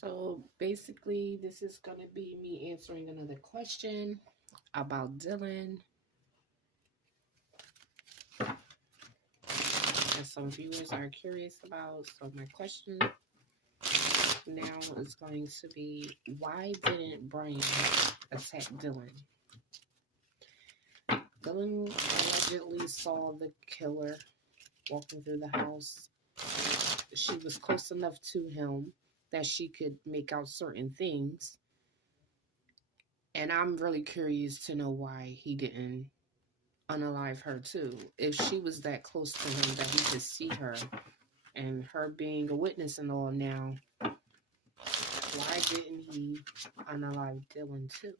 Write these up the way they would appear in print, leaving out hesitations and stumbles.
So basically, this is going to be me answering another question about Dylan that some viewers are curious about. So my question now is going to be, why didn't Brian attack Dylan? Dylan allegedly saw the killer walking through the house. She was close enough to him that she could make out certain things. And I'm really curious to know why he didn't unalive her too. If she was that close to him that he could see her and her being a witness and all now, why didn't he unalive Dylan too?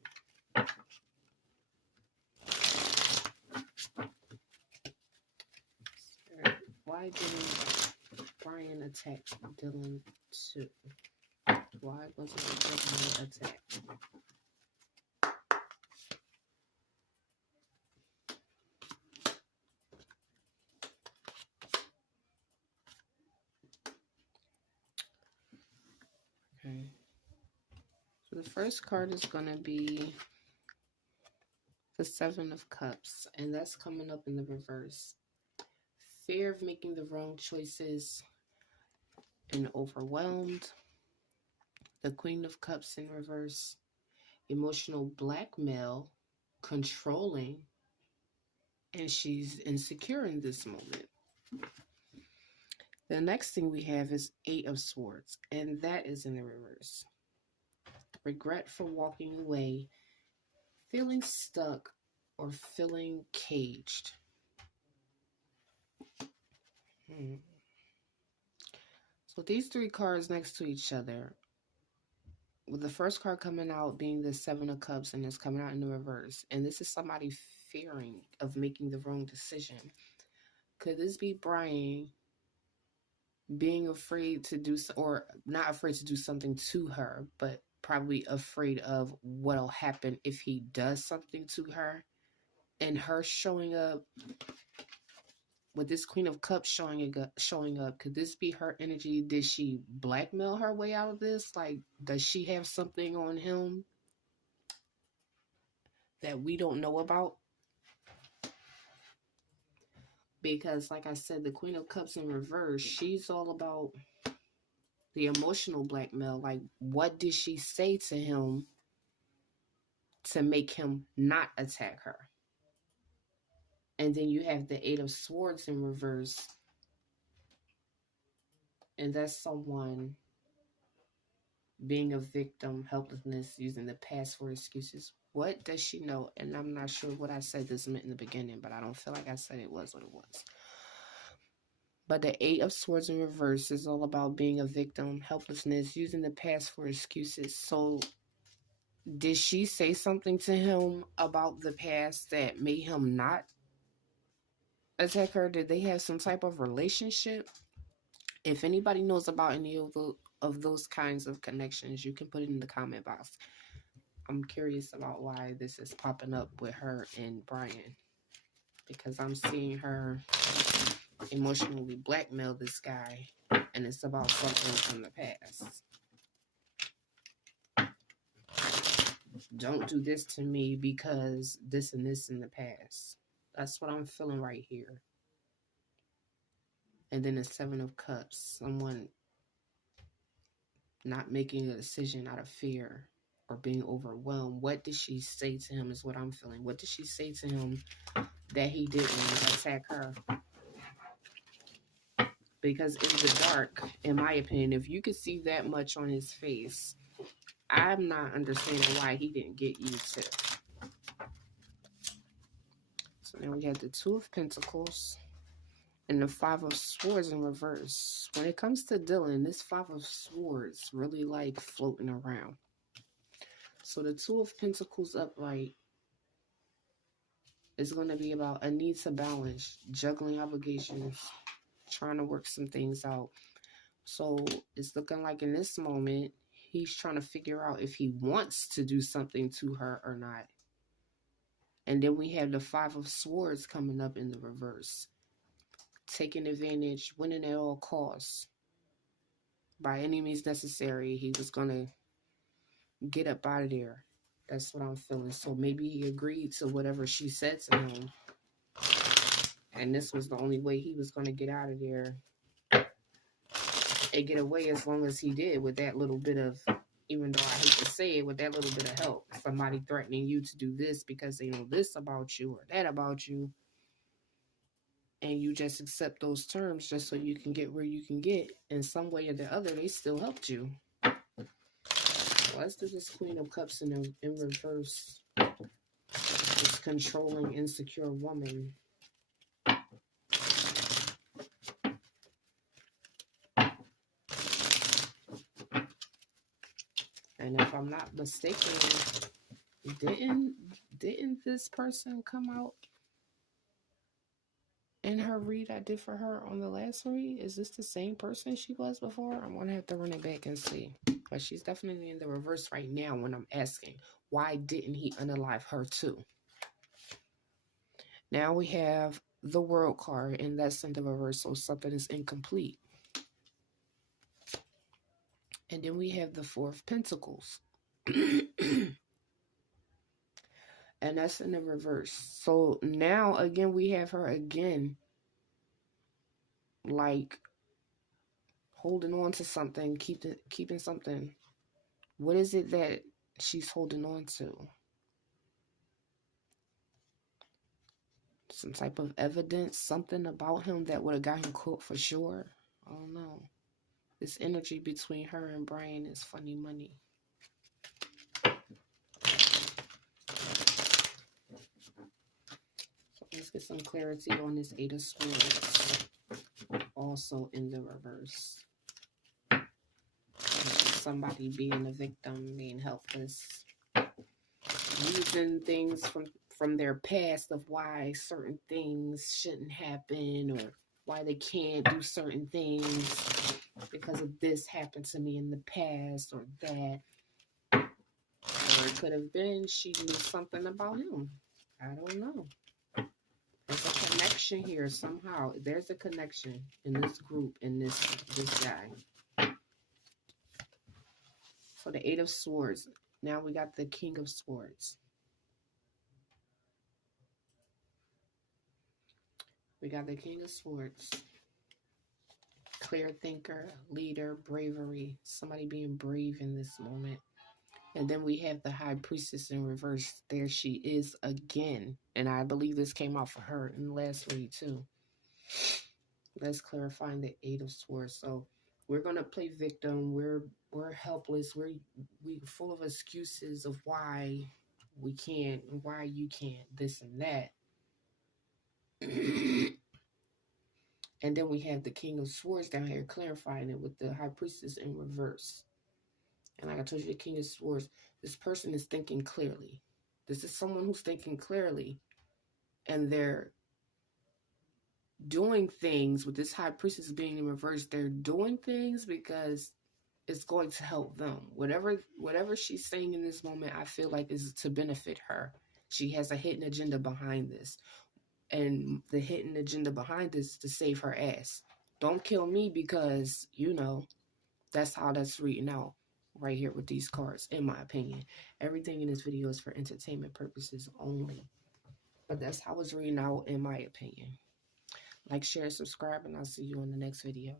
Why didn't Brian attack Dylan too? Why wasn't Dylan attacked? Okay. So the first card is going to be the Seven of Cups, and that's coming up in the reverse. Fear of making the wrong choices and overwhelmed. The Queen of Cups in reverse. Emotional blackmail, controlling, and she's insecure in this moment. The next thing we have is Eight of Swords, and that is in the reverse. Regret for walking away, feeling stuck, or feeling caged. So these three cards next to each other, with the first card coming out being the Seven of Cups, and it's coming out in the reverse. And this is somebody fearing of making the wrong decision. Could this be Brian being afraid to do, or not afraid to do something to her, but probably afraid of what'll happen if he does something to her? And her showing up with this Queen of Cups showing up, could this be her energy? Did she blackmail her way out of this? Like, does she have something on him that we don't know about? Because, like I said, the Queen of Cups in reverse, she's all about the emotional blackmail. Like, what did she say to him to make him not attack her? And then you have the Eight of Swords in reverse. And that's someone being a victim, helplessness, using the past for excuses. What does she know? And I'm not sure what I said this meant in the beginning, but I don't feel like I said it was what it was. But the Eight of Swords in reverse is all about being a victim, helplessness, using the past for excuses. So did she say something to him about the past that made him not attack her? Did they have some type of relationship? If anybody knows about any of those kinds of connections, you can put it in the comment box. I'm curious about why this is popping up with her and Brian, because I'm seeing her emotionally blackmail this guy, and it's about something from the past. Don't do this to me because this and this in the past. That's what I'm feeling right here. And then the Seven of Cups, someone not making a decision out of fear or being overwhelmed. What did she say to him is what I'm feeling. What did she say to him that he didn't attack her? Because in the dark, in my opinion, if you could see that much on his face, I'm not understanding why he didn't get you too. So now we have the Two of Pentacles and the Five of Swords in reverse. When it comes to Dylan, this Five of Swords really like floating around. So the Two of Pentacles upright is going to be about a need to balance, juggling obligations, trying to work some things out. So it's looking like in this moment, he's trying to figure out if he wants to do something to her or not. And then we have the Five of Swords coming up in the reverse. Taking advantage, winning at all costs. by any means necessary, he was going to get up out of there. That's what I'm feeling. So maybe he agreed to whatever she said to him. And this was the only way he was going to get out of there and get away, as long as he did, with that little bit of, even though I hate to say it, with that little bit of help. Somebody threatening you to do this because they know this about you or that about you. And you just accept those terms just so you can get where you can get. In some way or the other, they still helped you. Let's do this Queen of Cups in reverse. This controlling, insecure woman. And if I'm not mistaken, didn't this person come out in her read I did for her on the last read? Is this the same person she was before? I'm going to have to run it back and see. But she's definitely in the reverse right now when I'm asking, why didn't he unalive her too? Now we have the World card, and that's in the reverse, so something is incomplete. And then we have the Four of Pentacles. And that's in the reverse. So now, again, we have her again, like, holding on to something, keeping something. What is it that she's holding on to? Some type of evidence, something about him that would have got him caught for sure. I don't know. This energy between her and Brian is funny money. So let's get some clarity on this Eight of Swords. Also in the reverse. Somebody being a victim, being helpless. Using things from their past of why certain things shouldn't happen, or why they can't do certain things because of this happened to me in the past or that. Or it could have been she knew something about him. I don't know. There's a connection here somehow. There's a connection in this group, in this guy. So the Eight of Swords. Now we got the King of Swords. We got the King of Swords. Clear thinker, leader, bravery. Somebody being brave in this moment. And then we have the High Priestess in reverse. There she is again. And I believe this came out for her in the last read too. Let's clarify the Eight of Swords. So we're going to play victim. We're helpless. We're full of excuses of why we can't, why you can't, this and that. And then we have the King of Swords down here clarifying it with the High Priestess in reverse. And like I told you, the King of Swords, this person is thinking clearly. This is someone who's thinking clearly. And they're doing things with this High Priestess being in reverse. They're doing things because it's going to help them. Whatever she's saying in this moment, I feel like is to benefit her. She has a hidden agenda behind this. And the hidden agenda behind this is to save her ass. Don't kill me because, you know, that's how that's reading out right here with these cards, in my opinion. Everything in this video is for entertainment purposes only. But that's how it's reading out, in my opinion. Like, share, subscribe, and I'll see you in the next video.